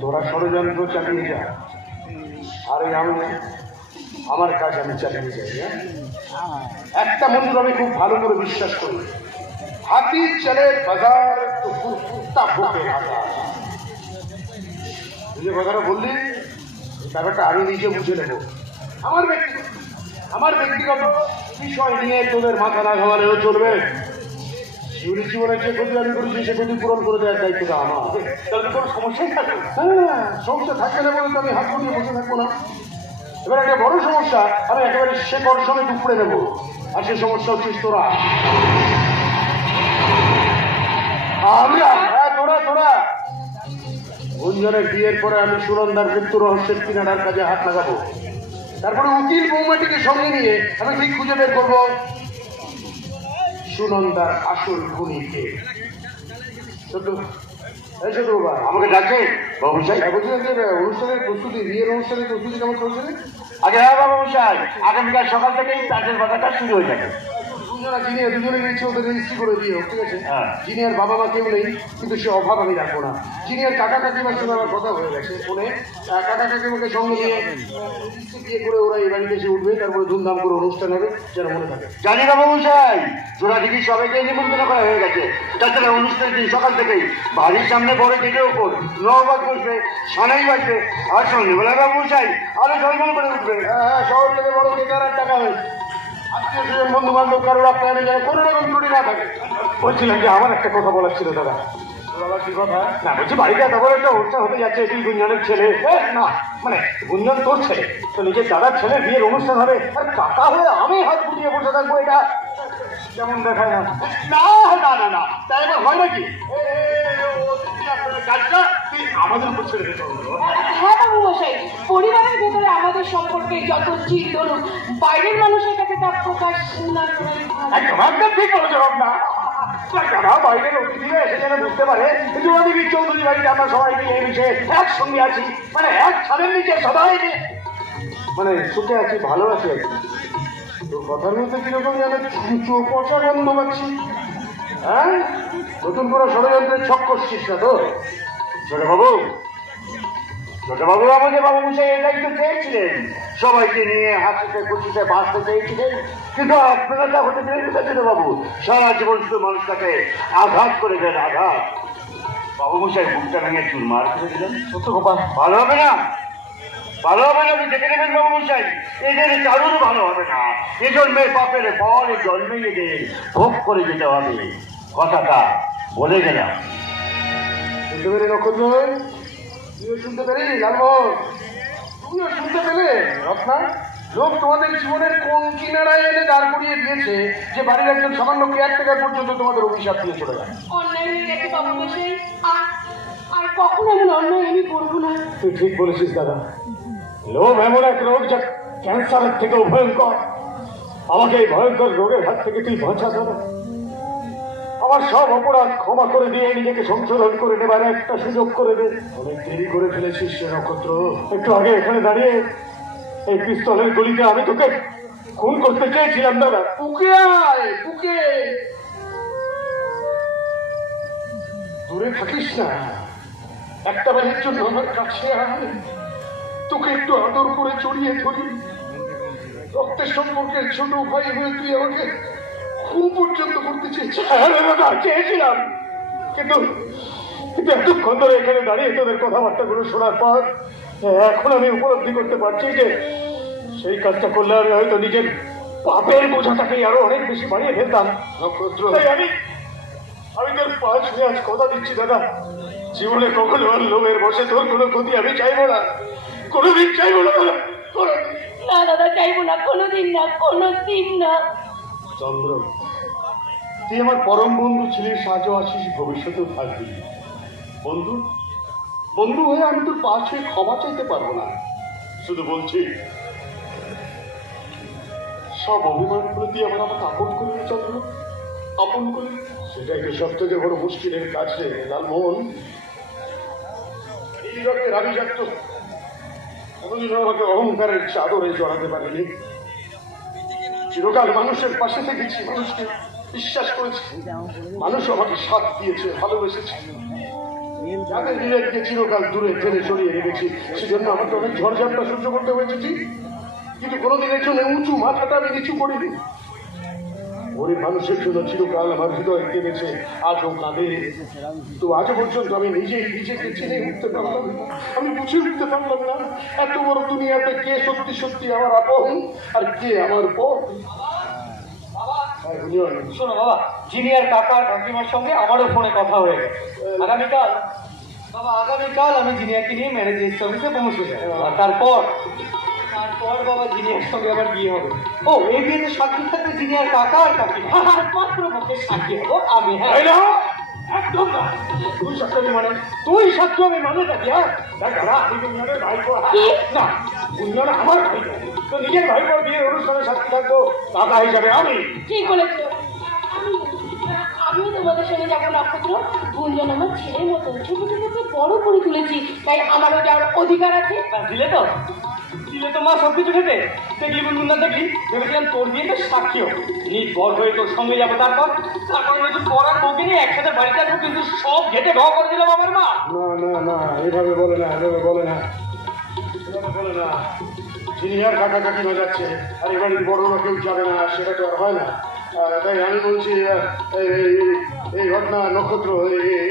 তোরা ষড়যন্ত্র চালিয়ে যা, আর আমি আমার কাজ আমি চালিয়ে যাই। একটা মন্ত্র আমি খুব ভালো করে বিশ্বাস করি, হাতি চলে বাজার তো কুত্তা ভোগে হাজার। তুই যে কথাটা বললি ব্যাপারটা আমি নিজে বুঝে নেব। আমার ব্যক্তিগত বিষয় নিয়ে তোদের মাথা না ঘামালেও চলবে। শিউরি জীবনে যে ক্ষতি আমি করেছি সে ক্ষতি পূরণ করে দেওয়ার দায়িত্বটা আমার। তাহলে কোনো সমস্যাই থাকবে? হ্যাঁ, সমস্যা থাকবে না বলে তো আমি হাত গুটিয়ে বসে থাকবো না। এবার একটা বড় সমস্যা আমি একেবারে শেকড় সমেত উপড়ে নেবো, আর সে সমস্যা হচ্ছিস তোরা। আমরা তোরা গুঞ্জনের বিয়ের পরে আমি সুনন্দার মৃত্যু রহস্যের কিনারার কাজে হাত লাগাবো। তারপরে উকিল বৌমাটিকে সঙ্গে নিয়ে আমি ঠিক খুঁজে বের করবো সুনন্দার আসল খুনিকে। আমাকে ডাকছে বাবু সাহেব? বলছিলেন যে অনুষ্ঠানের প্রস্তুতি, বিয়ের অনুষ্ঠানের প্রস্তুতি কেমন চলছে? আগে হ্যাঁ বাবু সাহেব, আগামীকাল সকাল থেকেই প্যান্টের বাজারটা শুরু হয়ে যাবে। দুজনে নিচ্ছে, ওদের রেজিস্ট্রি করে দিয়ে হোক, ঠিক আছে? জিনিয়ার বাবা মা কেউ নেই, কিন্তু সে অভাব আমি রাখবো না। জিনিয়ার কাকা কাকিমার সঙ্গে আমার কথা হয়ে গেছে ফোনে। কাকা কাকিমাকে সঙ্গে নিয়ে বিয়ে করে ওরা এই বাড়িতে এসে উঠবে, তারপরে ধুমধাম করে অনুষ্ঠান হবে, যেন মনে থাকে। জানি না বাবু সাহেব, জোড়া দিদি সবাইকে নিমন্ত্রণ করা হয়ে গেছে। তাছাড়া অনুষ্ঠানের দিন সকাল থেকেই বাড়ির সামনে বড় গেটের উপর নবাজ বসবে, সানাই বাজবে, আর সন্ধ্যেবেলা বাবু সাহেব আরো ঝলমল করে উঠবে। হ্যাঁ, শহর থেকে বড় গেটার আর টাকা হয়েছে। আত্মীয় স্বজন বন্ধু বান্ধব কারোর আপনার যায়, কোনো রকম ত্রুটি না থাকে। বলছিলাম যে আমার একটা কথা বলার ছিল দাদা। কি কথা? না বলছি বাড়িতে এত বড় একটা অনুষ্ঠান হতে যাচ্ছে, তুই গুঞ্জনের ছেলে না, মানে গুঞ্জন তোর ছেলে, তো নিজের দাদার ছেলে বিয়ের অনুষ্ঠান হবে, আর কাকা হয়ে আমি হাত গুটিয়ে বসে থাকবো, এটা যেমন দেখায় না। না না না না, তাই এবার হয় নাকি? কাজটা তুই আমাদের উপর ছেড়ে দিতে হবে। হ্যাঁ বাবু মশাই, পরিবারের ভেতরে আমাদের সম্পর্কে যত চির ধরুন, বাইরের মানুষের কাছে তা প্রকাশ না করে। একদম ঠিক বলেছো না, বাইরের অতিথিরা এসে যেন বুঝতে পারে জোড়াদেবী চৌধুরী বাড়িতে আমরা সবাই মিলে মিশে একসঙ্গে আছি, মানে এক ছাদের নিচে সবাই মানে সুখে আছি, ভালো আছি আর কি। তোর কথার মধ্যে কিরকম যেন চুঁচো পচা গন্ধ পাচ্ছি। হ্যাঁ, নতুন করে ষড়যন্ত্রের ছক করছিস না তো? ছোটবাবু আমাকে বাবু মশাই এই দায়িত্ব চেয়েছিলেন, সবাইকে নিয়ে হাসিতে খুশিতে বাঁচতে চেয়েছিলেন, কিন্তু আপনারা তা হতে পেরেছেন ছোটবাবু। সারা জীবন শুধু মানুষটাকে আঘাত করে দেন, আঘাত। বাবু মশাই বুকটা ভেঙে চুরমার করে দিলেন। সত্য গোপাল, ভালো হবে না, ভালো হবে না, আপনি দেখে নেবেন বাবু মশাই, এদের কারোরও ভালো হবে না। এ জন্মের পাপের ফল এ জন্মেই এদের ভোগ করে যেতে হবে, কথাটা বলে গেলাম। শুনতে পেলে নক্ষত্র? তুইও শুনতে পেলি? লালমোহন, তুমিও শুনতে পেলে? রত্না, লোক তোমাদের জীবনের কোন কিনারায় এনে দাঁড় করিয়ে দিয়েছে যে বাড়ির একজন সামান্য কেয়ারটেকার পর্যন্ত তোমাদের অভিশাপ দিয়ে চলে যায়। অন্যায় হয়ে গেছে বাবু মশাই, আর কখনো এমন অন্যায় আমি করবো না। তুই ঠিক বলেছিস দাদা, লোভ এমন এক রোগ যা ক্যান্সারের থেকেও ভয়ঙ্কর। আমাকে এই ভয়ঙ্কর রোগের হাত থেকে তুই বাঁচা দাদা। আমার সব অপরাধ ক্ষমা করে দিয়ে নিজেকে সংশোধন করে নেবার একটা সুযোগ করে দে। অনেক দেরি করে ফেলেছিস সে নক্ষত্র। একটু আগে এখানে দাঁড়িয়ে এই পিস্তলের গুলিতে আমি তোকে খুন করতে চেয়েছিলাম দাদা। বুকে আয়, বুকে। দূরে থাকিস না, একটা বারের জন্য আমার কাছে আয়, তোকে একটু আদর করে জড়িয়ে ধরি। রক্তের সম্পর্কের ছোট ভাই হয়ে তুই আমাকে খুন পর্যন্ত করতে চেয়েছিলাম, কিন্তু এতক্ষণ ধরে এখানে দাঁড়িয়ে তোদের কথাবার্তাগুলো শোনার পর এখন আমি উপলব্ধি করতে পারছি যে সেই কাজটা করলে আমি হয়তো নিজের পাপের বোঝাটাকেই আরো অনেক বেশি বাড়িয়ে ফেলতাম। নক্ষত্র, আমি তোর পা ছুঁয়ে আজ কথা দিচ্ছি দাদা, জীবনে কখনো আর লোভের বসে তোর কোনো ক্ষতি আমি চাইবো না, কোনোদিন চাইবো না দাদা। না দাদা, চাইবো না, কোনোদিন না, কোনোদিন না। চন্দ্র, তুই আমার পরম বন্ধু ছিলিস, আজও আছিস, ভবিষ্যতেও থাকবি। বন্ধু বন্ধু হয়ে আমি তোর পা ছুঁয়ে ক্ষমা চাইতে পারবো না, শুধু বলছি সব অভিমান করে তুই আমার আমাকে আপন করবি চন্দ্র, আপন করি। সেটাই তো সব থেকে বড় মুশকিলের কাজ রে লালমোহন। এই রকমের আভিজাত্য কোনোদিন আমাকে অহংকারের চাদরে জড়াতে পারেনি। চিরকাল মানুষের পাশে থেকেছি, মানুষকে বিশ্বাস করেছি, মানুষ আমাকে সাথ দিয়েছে, ভালোবেসেছে। যাদের বিবেককে চিরকাল দূরে ঠেলে সরিয়ে রেখেছি, সেজন্য আমাকে অনেক ঝড়ঝাপটা সহ্য করতে হয়েছে ঠিক, কিন্তু কোনোদিনের জন্য উঁচু মাথাটা আমি নিচু করিনি। গরিব মানুষের জন্য চিরকাল আমার হৃদয় কেঁদেছে, আজও কাঁদে। তো আজও পর্যন্ত আমি নিজেকে চিনে উঠতে পারলাম না, আমি বুঝে উঠতে পারলাম না এত বড় দুনিয়াতে কে সত্যি সত্যি আমার আপন আর কে আমার পর। শোনো বাবা, জিনিয়ার কাকা কাকিমার সঙ্গে আমারও ফোনে কথা হয়ে গেছে। আগামীকাল আমি জিনিয়াকে নিয়ে ম্যারেজ সার্ভিসে পৌঁছে যাই। আর তারপর বাবা জিনিয়ার সঙ্গে আবার বিয়ে হবে। ও, এই বিয়েতে সাক্ষী থাকবে জিনিয়ার কাকা আর কাকিমা, আর মাত্র পক্ষে সাক্ষী হবো আমি। হ্যাঁ, একদম না, তুই সাক্ষী মানে নাকি? হ্যাঁ, আমি গুঞ্জনের ভাইপো না, গুঞ্জন আমার ভাইপো, তো নিজের ভাইপোর বিয়ের অনুষ্ঠানে সাক্ষী থাকবো কাকা হিসাবে আমি। ঠিক বলেছো, আমিও তোমাদের সঙ্গে যাবো নক্ষত্র। গুঞ্জন আমার ছেলের মতো ছোট ছোটকে বড় করে তুলেছি, তাই আমারও যাওয়ার অধিকার আছে। দিলে তো মা সবকিছু খেতে দেখলি গুনগুন না দেখলি, ভেবেছিলাম তোর বিয়েতে সাক্ষী হবে, নিজ বর হয়ে তোর সঙ্গে যাবো। তারপর পড়ার বউকে নিয়ে একসাথে বাড়িতে আসবো, কিন্তু সব ঘেটে ঢ করে দিলাম আমার মা। না, এভাবে বলে না, বলে না। জিনিয়ার কাকা কাকিমা যাচ্ছে, আর এবার বড়রা কেউ যাবে না, সেটা তো আর হয় না। তাই আমি বলছি এই ঘটনা নক্ষত্র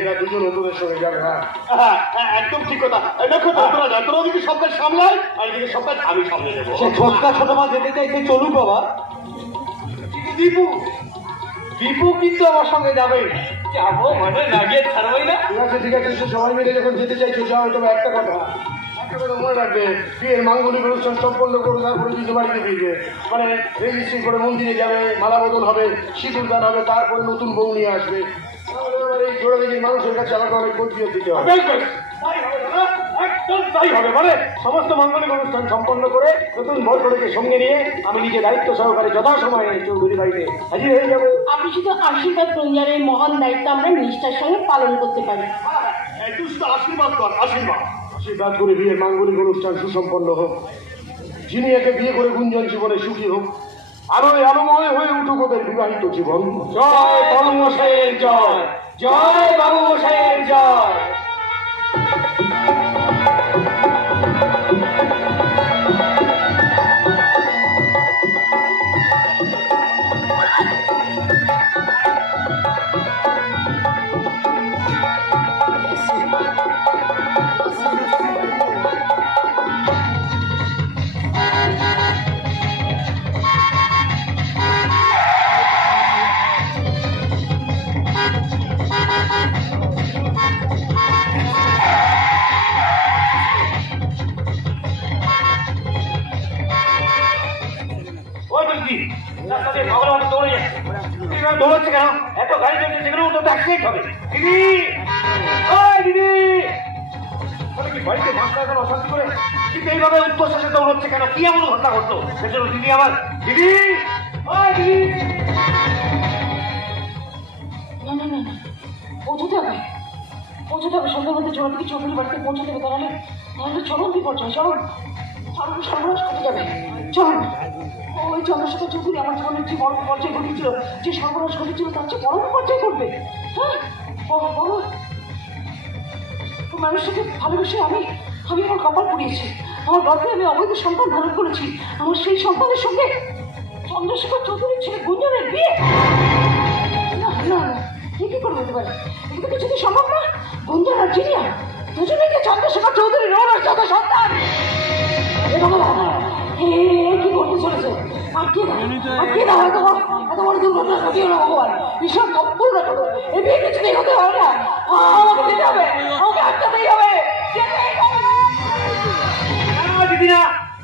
এরা দুজন তোদের সঙ্গে যাবে। হ্যাঁ, একদম ঠিক কথা। নক্ষত্র তোরা যা, তোরা ওদিকে সব কাজ সামলায় আর এদিকে সব কাজ আমি সামলে দেবো। ছোটকা ছোট মা যেতে চাইছে চলুক বাবা। দীপু কিন্তু আমার সঙ্গে যাবে। যাবো মানে না গিয়ে ছাড়বই না। ঠিক আছে, সবাই মিলে যখন যেতে চাইছো যাও। তবে একটা কথা মনে রাখবে, বিয়ের মাঙ্গলিক অনুষ্ঠান সম্পন্ন করে তারপরে নিজ বাড়িতে ফিরবে, মানে রেজিস্ট্রি করে মন্দিরে যাবে, মালা বদল হবে, সিঁদুর দান হবে, তারপরে নতুন বউ নিয়ে আসবে। এই জোড়া দেখি মানুষের কাছে আমাকে অনেক কর্তৃত্ব দিতে হবে। একদম তাই হবে, মানে সমস্ত মাঙ্গলিক অনুষ্ঠান সম্পন্ন করে নতুন বর করেকে সঙ্গে নিয়ে আমি নিজে দায়িত্ব সহকারে যথাসময়ে চৌধুরী বাড়িতে হাজির হয়ে যাবো। আপনি শুধু আশীর্বাদ প্রঞ্জার এই মহান দায়িত্ব আমরা নিষ্ঠার সঙ্গে পালন করতে পারি। তুই শুধু আশীর্বাদ কর, আশীর্বাদ করে বিয়ের মাঙ্গলিক অনুষ্ঠান সুসম্পন্ন হোক, জিনিয়াকে বিয়ে করে গুঞ্জন জীবনে সুখী হোক, আলোয় আলোময় হয়ে উঠুক ওদের বিবাহিত জীবন। জয় বাবু মশাইয়ের জয়, জয় বাবু মশাইয়ের জয়। দৌড়াচ্ছে কেন? এত গাড়ি চলছে, সেখানে তো অ্যাক্সিডেন্ট হবে। দিদি, ওই দিদি, বাড়িতে মাস্টার এখন অশান্তি করে কিন্তু এইভাবে উত্তর শেষে দৌড়াচ্ছে কেন? কি এমন ঘটনা ঘটলো সেজন্য দিদি আমার? দিদি, ওই দিদি। না, পৌঁছতে হবে, সন্ধ্যার মধ্যে ঝড় থেকে চৌধুরী বাড়িতে পৌঁছতে হবে, তাহলে চরম বিপর্যয়, সর্বনাশ ঘটে যাবে। চল, ওই চন্দ্রশেখর চৌধুরী আমার জীবনের যে বড় বিপর্যয় ঘটেছিল, যে সর্বনাশ ঘটেছিল, তার চেয়ে বড় বিপর্যয় করবে। হ্যাঁ, বড় মানুষটাকে ভালোবেসে আমি আমার কপাল পুড়িয়েছি। আমার গর্ভে আমি অবৈধ সন্তান ধারণ করেছি। আমার সেই সন্তানের সঙ্গে চন্দ্রশেখর চৌধুরীর ছেলে গুঞ্জনের বিয়ে। না, কি করে হতে পারে? এগুলো কিছুতেই সম্ভব না। গুঞ্জন আর জিনিয়া দুজনে কি চন্দ্রশেখর চৌধুরীর যত সন্তান। কি করতে চলেছে? আটকে দাও, এত বড় দুর্ঘটনা ঘটিও না ভগবান। ভীষণ কম্পুর ঘটনা, এই বিয়ে কিছুতেই হতে হবে না। আমাকে যেতে হবে, আমাকে আটকাতেই হবে। দিদি না,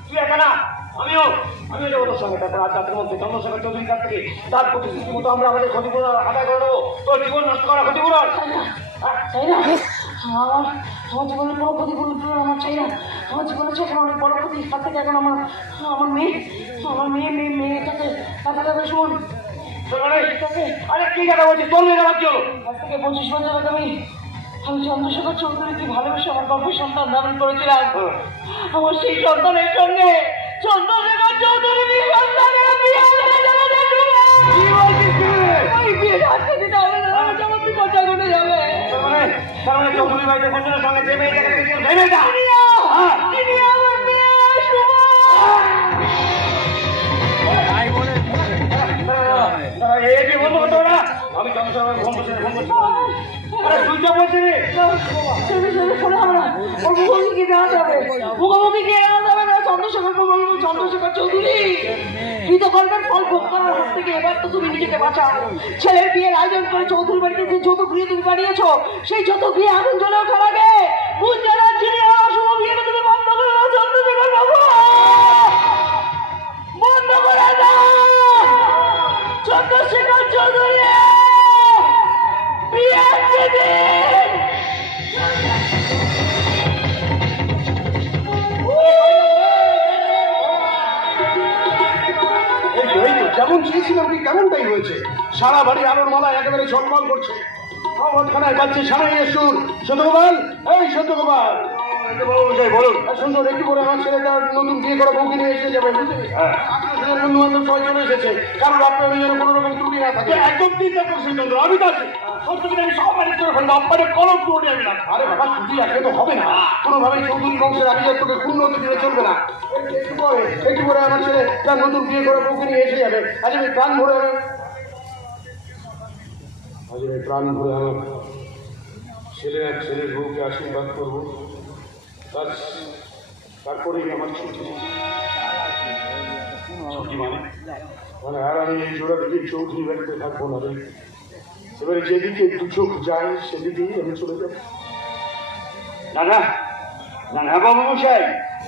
তুই একা না, আমিও যাবো তোর সঙ্গে। তারপর আজ রাতের মধ্যে চন্দ্রশেখর চৌধুরীর কাছ থেকে তার প্রতিশ্রুতি মতো আমরা আমাদের ক্ষতিপূরণ আদায় করে নেবো। তোর জীবন নষ্ট করা ক্ষতিপূরণ চাই না। আমার জীবনের কোনো ক্ষতিপূরণ আমার চাই না। আমার জীবনে চাই অনেক বড় ক্ষতি। তার থেকে এখন আমার মেয়েটাকে তাকে শোন। আরে কি কথা বলছিস? তোর মেয়ে আমার কি হলো? আজ থেকে 25 বছর আগে আমি চন্দ্রশেখর চৌধুরীকে ভালোবেসে আমার গর্ভের সন্তান ধারণ করেছিলাম। আমার সেই সন্তানের সঙ্গে চন্দ্রশেখর চৌধুরীর সন্তানের বিয়ে বিয়ে আটকে দিতে হবে, যেমন বিপর্যয় ঘটে যাবে। তাহলে চৌধুরী বাড়িতে বন্ধুদের সঙ্গে যে মেয়েটাকে দেখেছিলাম সেই মেয়েটা এই বন্ধু করতে না আমি চন্দ্রশেখর ফোন করছি আরে সুইচ অফ বলছি চন্দ্রশেখর চৌধুরী কৃতকর্মের ফল ভোগ করার হাত থেকে এবার তো তুমি নিজেকে বাঁচাও। ছেলের বিয়ের আয়োজন করে চৌধুরী বাড়িতে যে যৌতুক গৃহ তুমি বানিয়েছো সেই যৌতুক গৃহে আগুন জ্বলে ওঠার আগে বুঝ জানার চিনি অশুভ বিয়েটা তুমি বন্ধ করে দাও চন্দ্রশেখর বাবু, বন্ধ করে দাও। চন্দ্রশেখর চৌধুরী বিয়ের দিন যেমন চেয়েছিলাম কি তেমনটাই হয়েছে। সারা বাড়ি আলোর মালা একেবারে ঝলমল করছে। খানায় বাজছে সানাইয়ের সুর। সত্যগোপাল, এই সত্যগোপাল বলুন। সুন্দর একটু করে আমার ছেলে তার নতুন বিয়ে করা বউকে নিয়ে এসে যাবে, বুঝলি? বন্ধু বান্ধব সবাই চলে এসেছে, কারণ আপনার যেন কোনো রকম ত্রুটি না থাকে। একদম চিন্তা করছেন চন্দ্র, আমি তো আছি। আমি সব ম্যানেজ করে ফেলবো, আপনাদের কলম করে আমি রাখবো। আরে বাবা, ত্রুটি রাখলে তো হবে না। কোনোভাবেই চৌধুরী বংশের আভিজাত্যকে ক্ষুণ্ণ হতে দিলে চলবে না। একটু করে আমার ছেলে তার নতুন বিয়ে করা বউকে নিয়ে এসে যাবে। আজ আমি প্রাণ ভরে আমার ছেলের বউকে আশীর্বাদ করবো। তারপরেই আমার ছুটি মানে আর আমি এই জোড়া দিকে চৌধুরী বাড়িতে থাকবো না রে। এবারে যেদিকে দু চোখ যায় সেদিকেই আমি চলে যাব। না না না না বাবু মশাই,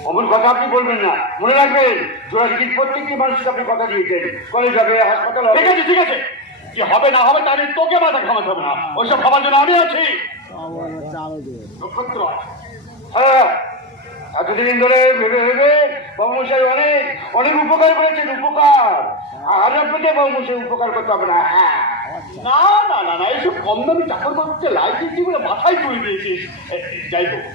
অমন কথা আপনি বলবেন না। মনে রাখবেন জোড়াদিঘির প্রত্যেকটি মানুষকে আপনি কথা দিয়েছেন, কলেজ হবে, হাসপাতাল হবে। ঠিক আছে, কি হবে না হবে তাহলে তোকে মাথা ঘামাতে হবে না। ওইসব ভাবার জন্য আমি আছি। নক্ষত্র, হ্যাঁ, এতদিন ধরে ভেবে ভেবে বাবুমশাই অনেক অনেক উপকার করেছেন, উপকার। আর আপনাকে বাবুমশাই উপকার করতে হবে না। না না না না, এইসব কম দামি চাকর বাবুকে লাইফ বলে মাথায় তুলে দিয়েছিস। যাই হোক,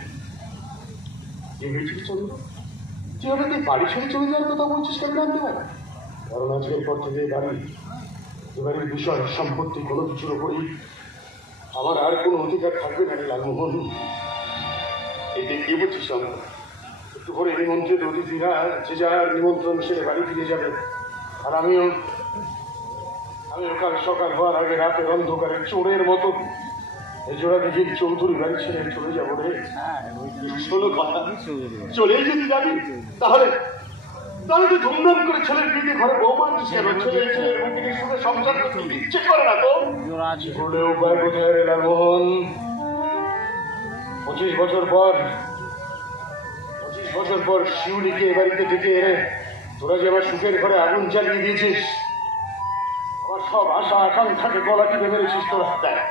তুই আমাকে বাড়ি ছেড়ে চলে যাওয়ার কথা বলছিস কেন জানতে পারি? কারণ আজকের পর থেকে এবারের বিষয় সম্পত্তি কোনো কিছুর উপরই আমার আর কোনো অধিকার থাকবে না রে লালমোহন। এতে কি বলছিস আমরা? একটু করে নিমন্ত্রিত অতিথিরা যে যার নিমন্ত্রণ সেরে বাড়ি ফিরে যাবে, আর আমিও কাল সকাল হওয়ার আগে রাতের অন্ধকারে চোরের মতো জোড়াদিঘির চৌধুরী বাড়ি ছেড়ে চলে যাবো রে। শোনো কথা, চলেই যদি যাবি তাহলে তো ধুমধাম করে ছেলের বিয়ে ঘরে বউ মানছিস কেন? ছেলের মুখে শুনে সংসার করতে ইচ্ছে করে না তো? বলে উপায় কোথায় রে লালমোহন? 25 বছর পর শিউলিকে এ বাড়িতে ডেকে এনে তোরা যে আমার সুখের ঘরে আগুন জ্বালিয়ে দিয়েছিস, আমার সব আশা আকাঙ্ক্ষাকে গলা টিপে মেরেছিস তোরা।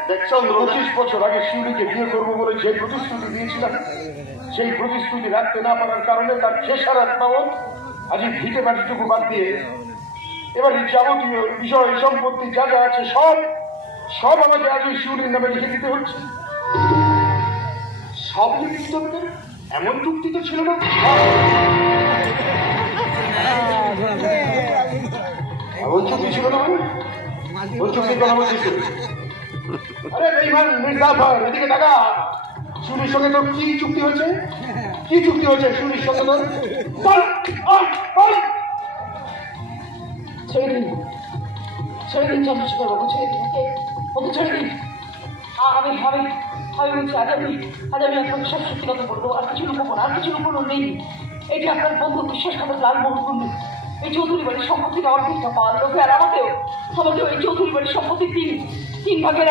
দেখ চন্দ্র, 25 বছর আগে শিউলিকে বিয়ে করবো বলে যে প্রতিশ্রুতি দিয়েছিলাম, সেই প্রতিশ্রুতি রাখতে না পারার কারণে তার খেসারাত বাবদ আজ ভিটে বাড়িটুকু বাদ দিয়ে এবার যাবতীয় বিষয় সম্পত্তি যা যা আছে সব আমাকে আজ ওই শিউলির নামে লিখে দিতে হচ্ছে। সব লিখে দিতে হবে? এমন চুক্তি তো ছিল না। এমন চুক্তি ছিল না? ওই চুক্তির কথা বলছিস? আরে বেঈমান মির্জাফর, এদিকে টাকা। শিউলির সঙ্গে তোর কি চুক্তি হয়েছে? কি চুক্তি হয়েছে শিউলির সঙ্গে তোর? ছেড়ে দিন চন্দ্রশেখর বাবু, ছেড়ে দিন, ওকে ছেড়ে দিন। আমি বলছি আজ আমি আপনাকে সব সত্যি কথা বলবো, আর কিছু লুকোবো না, আর কিছু লুকোনো নেই। এটি আপনার বন্ধু বিশ্বাসঘাতক লালমোহন কুণ্ডু এই চৌধুরী বাড়ির সম্পত্তিটা অর্ধেকটা পাওয়ার লোকে, আর আমাকেও এই চৌধুরী বাড়ির সম্পত্তি তিন ভাগের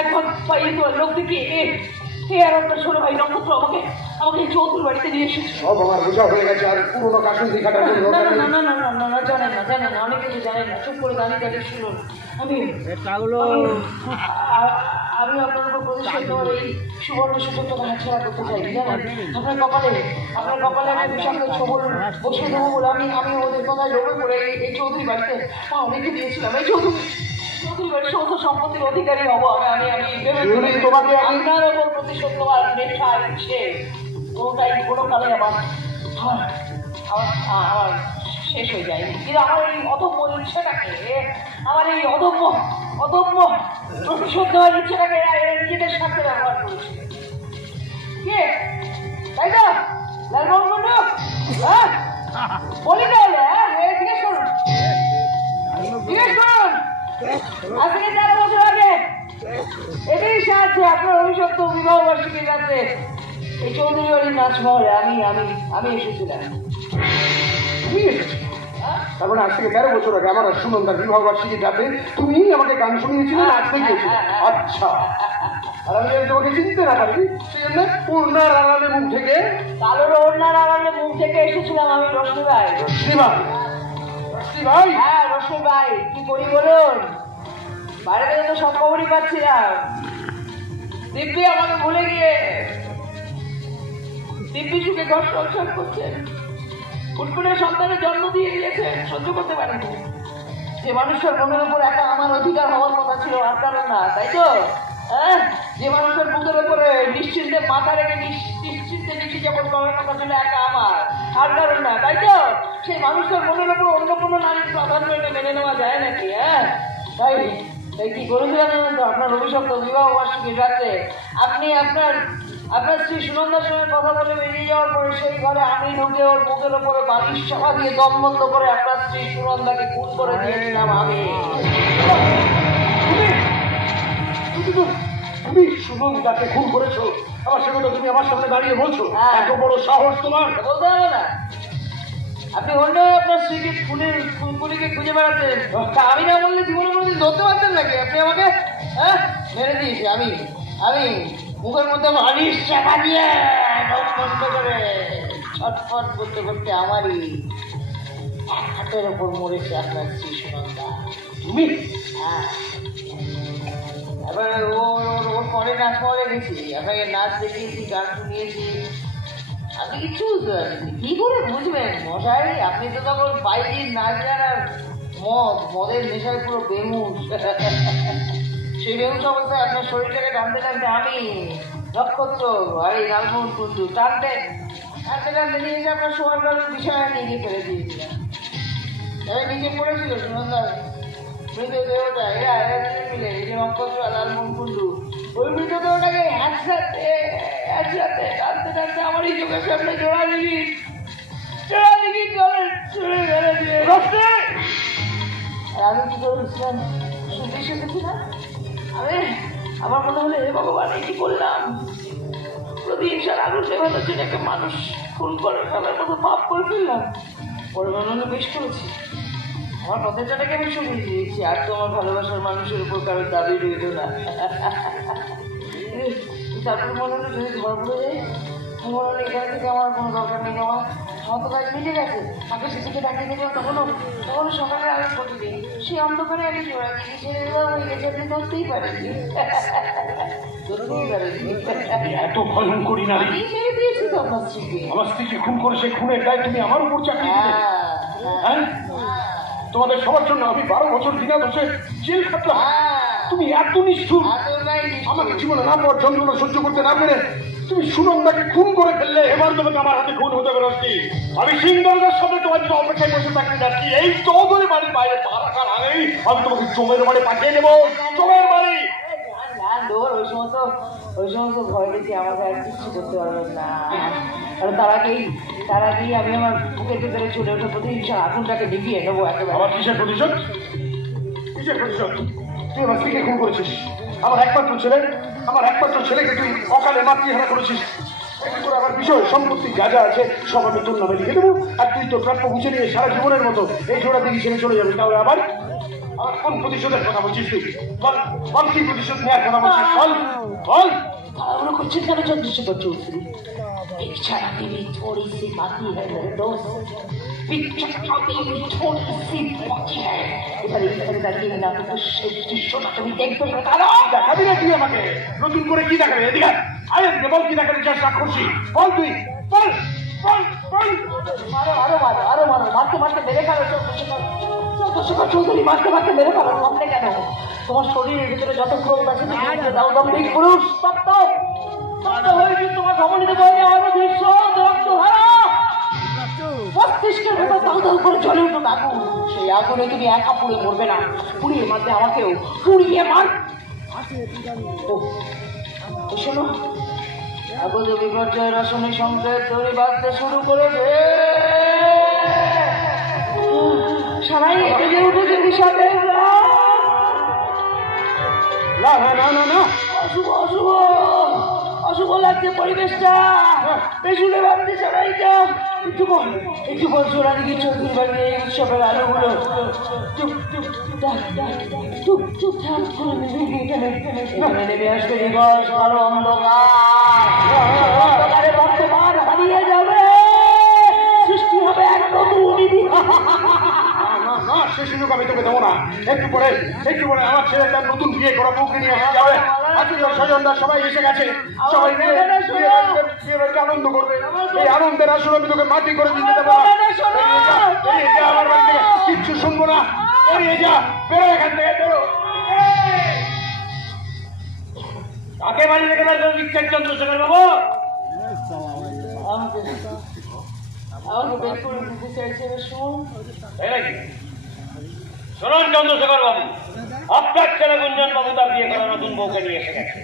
এক ভাগ পাইয়ে দেওয়ার লোক থেকে আর আপনার ছোট ভাই নক্ষত্র আমাকে এই চৌধুরী বাড়িতে নিয়ে এসেছে। সব আমার বোঝা হয়ে গেছে, আর পুরোনো কাশুন দেখাটার জন্য না, জানেন না, অনেক কিছু জানেন না। চুপ করে দাঁড়িয়ে শুনুন। আমি আপনার উপর প্রতিষ্ঠা দেওয়ার এই সুবর্ণ সুযোগটা হাতছাড়া করতে চাই। জানেন, আপনার কপালে আমি বিষাক্ত ছবল বসে দেবো বলে আমি ওদের কথায় লোভে পড়ে এই চৌধুরী বাড়িতে অনেকে দিয়েছিলাম। এই চৌধুরী বাড়ির সমস্ত সম্পত্তির অধিকারী হবো আমি তোমাকে আপনার ওপর প্রতিশোধ দেওয়ার নেশা ইচ্ছে কোনোটাই কোনো কালে আমার শেষ হয়ে যায়নি, কিন্তু আমার এই অদম্য ইচ্ছাটাকে, আমার এই অদম্য প্রতিশোধ দেওয়ার ইচ্ছাটাকে এরা নিজেদের সাথে ব্যবহার করেছে। কে তাই তো লালমোহন কুণ্ডু? হ্যাঁ বলি তাহলে, জিজ্ঞেস করুন আজ থেকে 4 বছর আগে এটাই সাহায্যে আপনার অভিশপ্ত বিবাহ বার্ষিকীর রাতে এই চৌধুরী বাড়ির নাচমহলে আমি এসেছিলাম। তুমি এসেছি? তার মানে আজ থেকে 13 বছর আগে আমার আর সুনন্দার বিবাহ বার্ষিকীর রাতে তুমি আমাকে গান শুনিয়েছিলে, নাচ দেখিয়েছিলে। আচ্ছা, আর আমি তোমাকে চিনতে না পারি সেই জন্য ওড়নার আড়ালে মুখ থেকে, কালোর ওড়নার আড়ালে মুখ থেকে এসেছিলাম আমি, রশ্মি ভাই। রশ্মি ভাই? হ্যাঁ রশ্মি ভাই, কি করি বলুন, বাইরে থেকে তো সব খবরই পাচ্ছিলাম। দিব্যি আমাকে ভুলে গিয়ে দিব্যি সুখে ঘর সংসার করছেন, ফুটফুটের সন্তানের জন্ম দিয়ে দিয়েছেন, সহ্য করতে পারেনি। যে মানুষের মনের উপর একা আমার অধিকার হওয়ার কথা ছিল, আর কারণ না, তাই তো? হ্যাঁ, যে মানুষের বুকের উপরে নিশ্চিন্তে মাথা রেখে নিশ্চিন্তে নিচে যেমন করার কথা ছিল একা আমার, আর কারণ না, তাই তো? সেই মানুষের মনের উপর অন্য কোনো নারীর প্রাধান্য এটা মেনে নেওয়া যায় নাকি? হ্যাঁ, তাই কি করেছিলেন তো আপনার অভিশপ্ত বিবাহ বার্ষিকীর রাতে আপনি আপনার স্ত্রী সুনন্দার সঙ্গে কথা বলে বেরিয়ে যাওয়ার পরে সেই ঘরে আমি ঢুকে ওর মুখের ওপরে বালিশ চাপা দিয়ে দম বন্ধ করে আপনার স্ত্রী সুনন্দাকে খুন করে দিয়েছিলাম আমি। তুমি সুনন্দাকে খুন করেছো? আমার সঙ্গে তো তুমি আমার সামনে দাঁড়িয়ে বলছো, এত বড় সাহস তোমার? বলতে হবে না, আপনি অন্য আপনার স্ত্রীকে খুনিকে খুঁজে বেড়াতেন, আমি না বললে জীবনে কোনোদিন ধরতে পারতেন নাকি? আপনি আমাকে মেরে দিয়েছে, আমি মুখের মধ্যে বালিশ চাপা দিয়ে দম বন্ধ করে ছটফট করতে করতে আমারই এক হাতের ওপর মরেছে আপনার স্ত্রী সুনন্দা। তুমি? হ্যাঁ, এবারে ওর পরে নাচ পরে গেছি, আপনাকে নাচ দেখিয়েছি, গান শুনিয়েছি, আপনি কিচ্ছু বুঝতে পারছেন। কি করে বুঝবেন মশাই, আপনি তো তখন বাইরের নাচ আর মদের নেশায় পুরো বেহুশ। সেই বেহুশ অবস্থায় আপনার শরীরটাকে টানতে টানতে আমি নক্ষত্র আর এই লালমোহন কুণ্ডু টানতে নিয়ে এসে আপনার শোয়ার ঘরের বিষয়ে নিয়ে ফেলে দিয়েছিলাম। এবার নিচে পড়েছিল সুনন্দার মৃতদেহটা, এরা মিলে এই যে নক্ষত্র আর লালমোহন কুণ্ডু ওই মৃতদেহটাকে একসাথে টানতে টানতে আমার এই চোখের সামনে জোড়া দিঘি জলে চলে গেলে দিয়ে। আর আমি কি করেছিলাম শুনতে এসেছি না? আমার মনে হলো হে ভগবান, এই কি করলাম? প্রতিহিংসার আগুনে ভালো একটা মানুষ খুন করে ফেলার মতো পাপ করে ফেললাম। পরে মনে হলো বেশ করেছি, আমার পথেটাকে আমি শুনিয়ে দিয়েছি, আর তো আমার ভালোবাসার মানুষের উপর কারোর দাবি রইল না। তারপরে মনে হলো যদি ধরা পড়ে যায়, মনে হলো এখান থেকে আমার কোনো দরকার নেই, আমার তো কাজ মিটে গেছে। তাকে সেদিকে ডাকিয়ে দেবো, তখনও সকালে আগে প্রতিদিন সেই অন্ধকারে আমি জোড়া দিই, ছেড়ে দেওয়া হয়ে গেছে, আপনি ধরতেই পারেনি। এত ভয়ঙ্করী নারী! আমি ছেড়ে দিয়েছি তো আপনার স্ত্রীকে। আমার স্ত্রীকে খুন করে সেই খুনের দায় তুমি আমার উপর চাপিয়ে দিলে? হ্যাঁ, তোমাদের সবার জন্য আমি 12 বছর বিনা দোষে জেল খাটলাম। তুমি এত নিষ্ঠুর! আমাকে জীবনে না পাওয়ার যন্ত্রণা সহ্য করতে না পেরে তুমি সুনন্দাকে খুন করে ফেললে। এবার তোমাকে আমার হাতে খুন হতে পারছি। আমি সিংহদার সাথে তোমার জন্য অপেক্ষায় বসে থাকতে যাচ্ছি। এই চৌধুরী বাড়ির বাইরে পা রাখার আগেই আমি তোমাকে জমের বাড়ি পাঠিয়ে নেবো। জমের বাড়ি! ওই সমস্ত ভয় দেখে আমাকে আর কিছু করতে পারবেন না। কারণ তার আগেই আমি আমার বুকের ভেতরে চলে ওঠা প্রতিহিংসার আগুনটাকে নিভিয়ে নেবো একেবারে। আমার কিসের প্রতিশোধ? কিসের প্রতিশোধ? তুই আমার স্ত্রীকে খুন করেছিস, আমার একমাত্র ছেলেকে তুই অকালে মাতৃহারা করেছিস। আমার বিষয় সম্পত্তি যা যা আছে সব আমি তোর নামে লিখে দেবো, আর তুই তোর প্রাপ্য বুঝে নিয়ে সারা জীবনের মতো এই জোড়া দিকে ছেড়ে চলে যাবে। তাহলে আবার কোন প্রতিশোধের কথা বলছিস তুই? বল কি প্রতিশোধ নেওয়ার কথা বলছিস? বল। তাড়াহুড়ো করছেন কেন চন্দ্রশেখর চৌধুরী? इच्छा भी थोड़ी सी बाकी है मेरे दोस्त, इच्छा भी थोड़ी सी बाकी है। এবারে দাঁড়িয়ে না তো শিষ্যটা তুমি দেখবে না, দেখাবি না তুই আমাকে? নতুন করে কি দেখাবে? এদিকে আয়, বল কি দেখাতে চাস? খুশি বল, তুই বল বল বল। আরো মারো, মারতে মারতে মেরে ফেলো চন্দ্রশেখর চৌধুরী, মারতে মারতে মেরে ফেলো। সামনে কেন? তোমার শরীরের ভিতরে যত ক্রোধ আছে দাও দম্ভিক পুরুষ তপ্ত হয়েছে তোমার সমন্বিত বলে মস্তিষ্কের ভেতর দাউ দাউ করে জ্বলে আগুনে তুমি একা পুড়ে মরবে না, পুড়িয়ে মারবে আমাকেও, পুড়িয়ে মার। শোনো, আগত বিপর্যয় রসনে সংকেত তৈরি বাঁধতে শুরু করেছে। সবাই জেগে উঠেছে বিষাদে। না না না না না, অশুভ অশুভ অশুভ লাগছে পরিবেশটা, পেছনে ভাবতে সবাইটা। একটু পর সোনাদিকে চৌধুরী বাড়ির এই উৎসবের আলোগুলো চুপ চুপ চুপ চুপ থাক, এখানে নেমে আসবে দিবস কালো অন্ধকারে বর্তমান হারিয়ে যাবে, সৃষ্টি হবে এক নতুন ইতিহাস। না, সে সুযোগ আমি তোকে দেবো না। একটু পরে আমার ছেলে তার নতুন বিয়ে করা বউকে নিয়ে আসতে যাবে। আত্মীয় স্বজনরা সবাই এসে গেছে, সবাই মিলে বিয়েবাড়িতে আনন্দ করবে। এই আনন্দের আসলে আমি তোকে মাটি করে দিতে দেবো না। বেরিয়ে যা আমার বাড়ি থেকে, কিচ্ছু শুনবো না। বেরিয়ে যা, বেরো এখান থেকে, বেরো। কাকে বাড়ি রেখে বের করে দিচ্ছেন চন্দ্রশেখর বাবু? আমাকে বের করে দিতে চাইছে। শুনুন চন্দ্রশেখর বাবু, আপনার ছেলে গুঞ্জন বাবু তার বিয়ে করা নতুন বউকে নিয়ে এসে গেছে।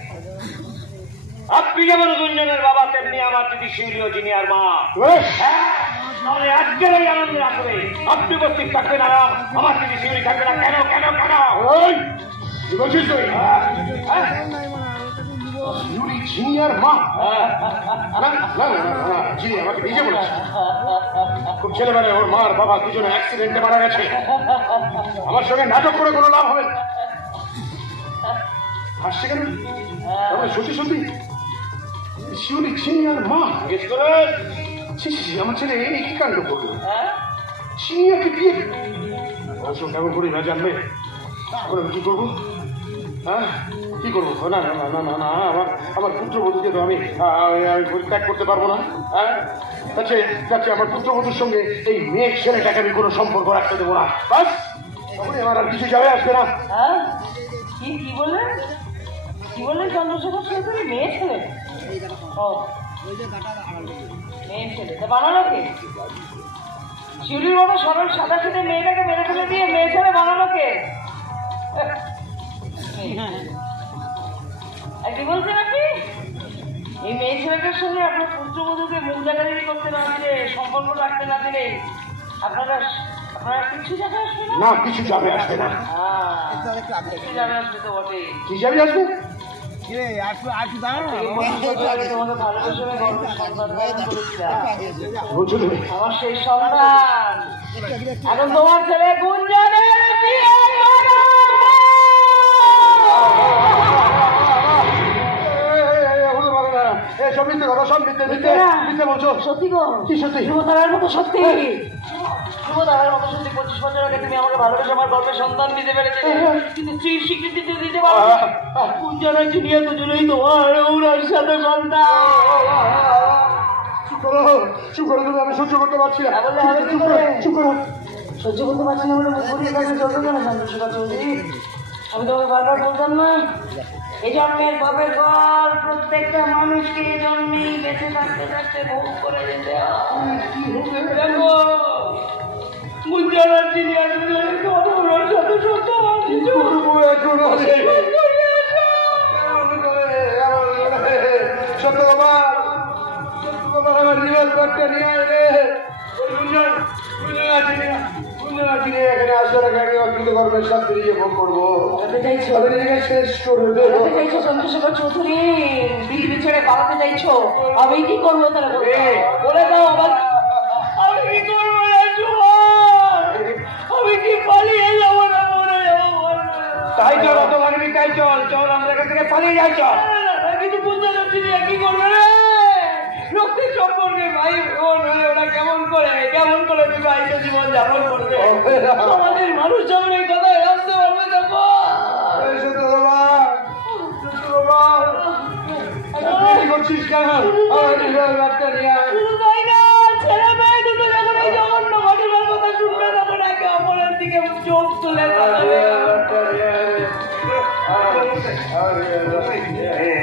আপনি যেমন গুঞ্জনের বাবা, তেমনি আমার দিদি শিউলি ও জিনিয়ার মা। তাহলে আজকের এই আনন্দের আসলে আপনি উপস্থিত থাকবেন আর আমার দিদি শিউলি থাকবে না। কেন কেন কেন? কি বলছিস তুই? শিউলি জিনিয়ার মা? না না না, জিনি আমাকে নিজে বলেছে। খুব ছেলেবেলায় ওর মার বাবা দুজনে অ্যাক্সিডেন্টে মারা গেছে। আমার সঙ্গে নাটক করে কোনো লাভ হবে না। হাসছে কেন? সত্যি সত্যি শিউলি জিনিয়ার মা? জিজ্ঞেস করুন। আমার ছেলে এই কি কাণ্ড করলো? জিনিয়াকে বিয়ে অবশ্য কেমন করে না জানবে। আমি কি করবো? হ্যাঁ, কি করবো? না না না না না না, আমার পুত্রবধূকে তো আমি ত্যাগ করতে পারবো না। হ্যাঁ, যাচ্ছে আমার পুত্রবধূর সঙ্গে এই মেয়ে ছেলেটাকে আমি কোনো সম্পর্ক রাখতে দেবো না। বাস, তখনই আমার আর কিছু যাবে আসবে না। কি বললেন? কি বললেন চন্দ্রশেখর চৌধুরী? মেয়ে ছেলে? ও, মেয়ে ছেলে তো বানালো কে? শিউলির মতো সরল সাদা সিধে মেয়েটাকে মেরে ফেলে দিয়ে মেয়ে ছেলে বানালো কে? কি বলছেন আপনি? এই মেয়ে ছেলেটার সঙ্গে আপনার পুত্রবধূকে মুখ দেখাদেখি করতে না দিলে, সম্পর্ক রাখতে না দিলে আপনারা কিছু যাবে আসবে না? না, কিছু যাবে আসবে না। কিছু যাবে আসবে তো বটেই। কি যাবে আসবে? আমার সেই সন্তান এখন তোমার ছেলে গুঞ্জনের বিয়ে করো। সব মিথ্যে কথা, সব মিথ্যে বলছো। সত্যি গো? কি সত্যি? ধ্রুবতারার মতো সত্যি, ধ্রুবতারার মতো সত্যি। 25 বছর আগে তুমি আমাকে ভালোবেসে আমার গল্পের সন্তান দিতে পেরেছিলে, কিন্তু স্ত্রীর স্বীকৃতি দিতে পারো। গুঞ্জনের জুনিয়া দুজনেই তোমার ওনার সাথে সন্তান। চুপ করো, আমি সহ্য করতে পারছি না। চুপ করো। সহ্য করতে পারছি না বলে মুখ ঘুরিয়ে থাকলে চলবে কেন চন্দ্রশেখর চৌধুরী? আমি তোমাকে বারবার বলতাম না, এই জন্মের বাপের ঘর প্রত্যেকটা মানুষকে এই জন্মেই বেঁচে থাকতে থাকতে ভোগ করে যেতে হয়। দেখো, গুঞ্জনের জিনিয়া দুজনেই তোমার ওনার সাথে সন্তান। কিছু করবো এখন? সত্য বাবা, আমার রিভলভারটা নিয়ে এলে। এখানে আসলে আমি অর্পিত কর্মের সাথে নিজে ভোগ করবো। শেষ করে দেবো। চন্দ্রশেখর চৌধুরী, পৃথিবী ছেড়ে পালাতে চাইছো? আমি কি করবো তাহলে বলে দাও। আবার আমি কি করবো? আমি কি পালিয়ে যাবো না মরে যাবো? তাই চল, অত লাগবি তাই চল, চল আমরা এখান থেকে পালিয়ে যাই। চল। কিন্তু গুঞ্জনের জিনিয়া কি করবে রে? রক্তের সম্পর্কে ভাই বোন হলে ওরা কেমন করে বিবাহিত জীবন যাপন করবে? সমাজের মানুষ যেমন এই কথা জানতে পারবে। দেখো কি করছিস কেন? ছেলে মেয়ে দুটো যখন এই জঘন্য ঘটনার কথা শুনবে তখন একে অপরের দিকে চোখ তুলে তাকাবে।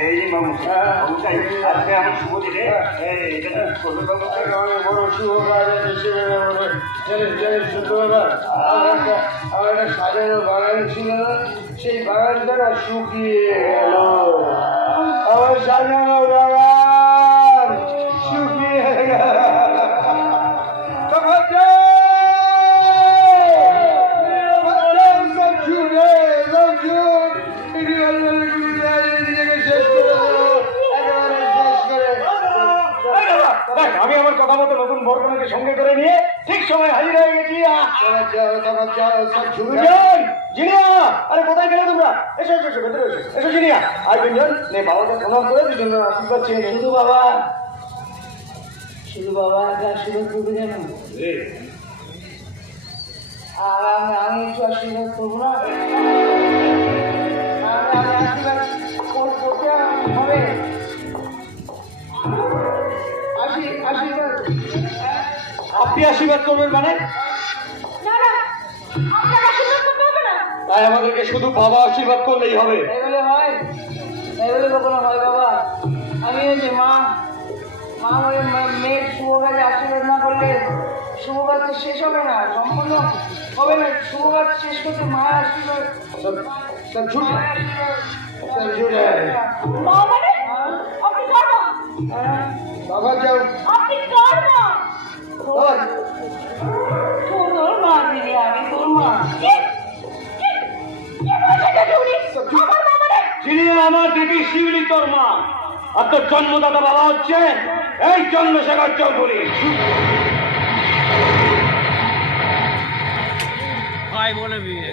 এই বাবু, আজকে এমন শুভ দিনে অনেক বড় শুভ কাজ আছে সেখানে আমার একটা সাজানো বাগান ছিল না, সেই বাগানটা না শুকিয়ে গেল। আমার সাজানো বাগান শুকিয়ে গেল। আমি আমার কথা মতো নতুন বরকনেকে সঙ্গে করে নিয়ে ঠিক সময় হাজির হয়ে গেছি। আরে কোথায় গেলে তোমরা? এসো এসো এসো ভেতরে এসো, এসো জিনিয়া। আর গুঞ্জন নে বাবাকে প্রণাম করে দুজন আশীর্বাদ চেয়ে নে। শুধু বাবা আশীর্বাদ করবে যেন, আর আমি একটু আশীর্বাদ করবো না? আমি আশীর্বাদ করতে হবে। আশীর্বাদ আপনি আশীর্বাদ করবেন মানে? তাই আমাদেরকে শুধু বাবা আশীর্বাদ করলেই হবে? এগুলো হয়, এগুলো কখনো হয় বাবা? আমি ওই যে মা ওই মেয়ের শুভ কাজে আশীর্বাদ না করলে শুভ কাজ তো শেষ হবে না, সম্পূর্ণ হবে না। শুভ কাজ শেষ করতে মায়ের আশীর্বাদ। বাবা যাও, তোর মা দিদি, আমি তোর মা। যিনি আমার দিদি শিউলি তোর মা, আর তোর জন্মদাতা বাবা হচ্ছে এই চন্দ্রশেখর চৌধুরী। ভাই বলে বিয়ে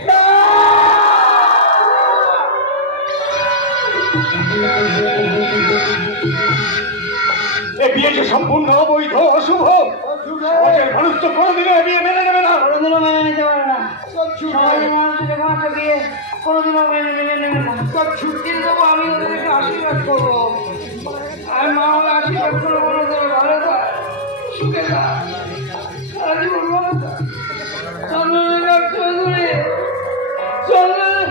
এ বিয়ে যে সম্পূর্ণ অবৈধ অশুভ। সমাজের মানুষ তো কোনোদিনও বিয়ে মেনে নেবে না। কোনোদিনও মেনে নিতে পারে না। সমাজের মানুষ যখন একটা বিয়ে কোনোদিনও মেনে নেবে না। কিন্তু আমি ওদেরকে আশীর্বাদ করবো, আর মা আমাকে আশীর্বাদ করে বলো তোর ভালো থাক, সুখে থাক, সারা জীবন ভালো থাক। চন্দ্রশেখর চৌধুরী, চন্দ্রশেখর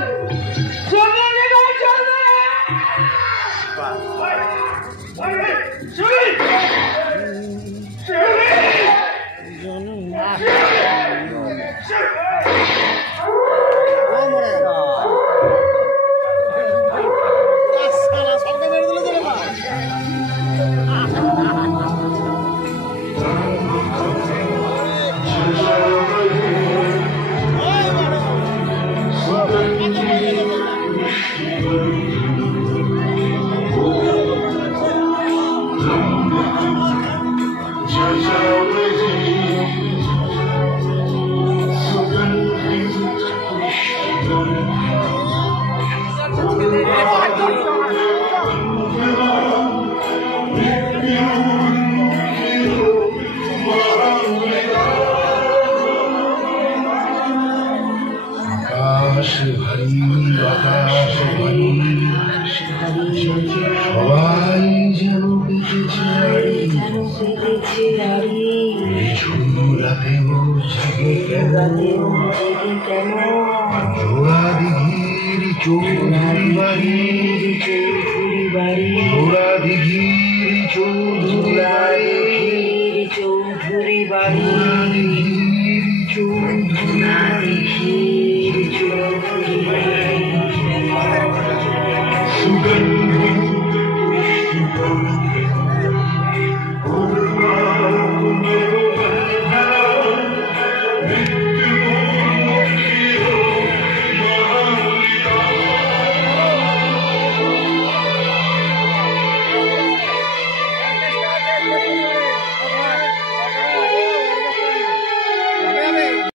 সবাই যেন পেতেছে রাতেও জেগে কেন জোড়া দিঘির চৌধুরী বাড়ি, জোড়া দিঘির চৌধুরী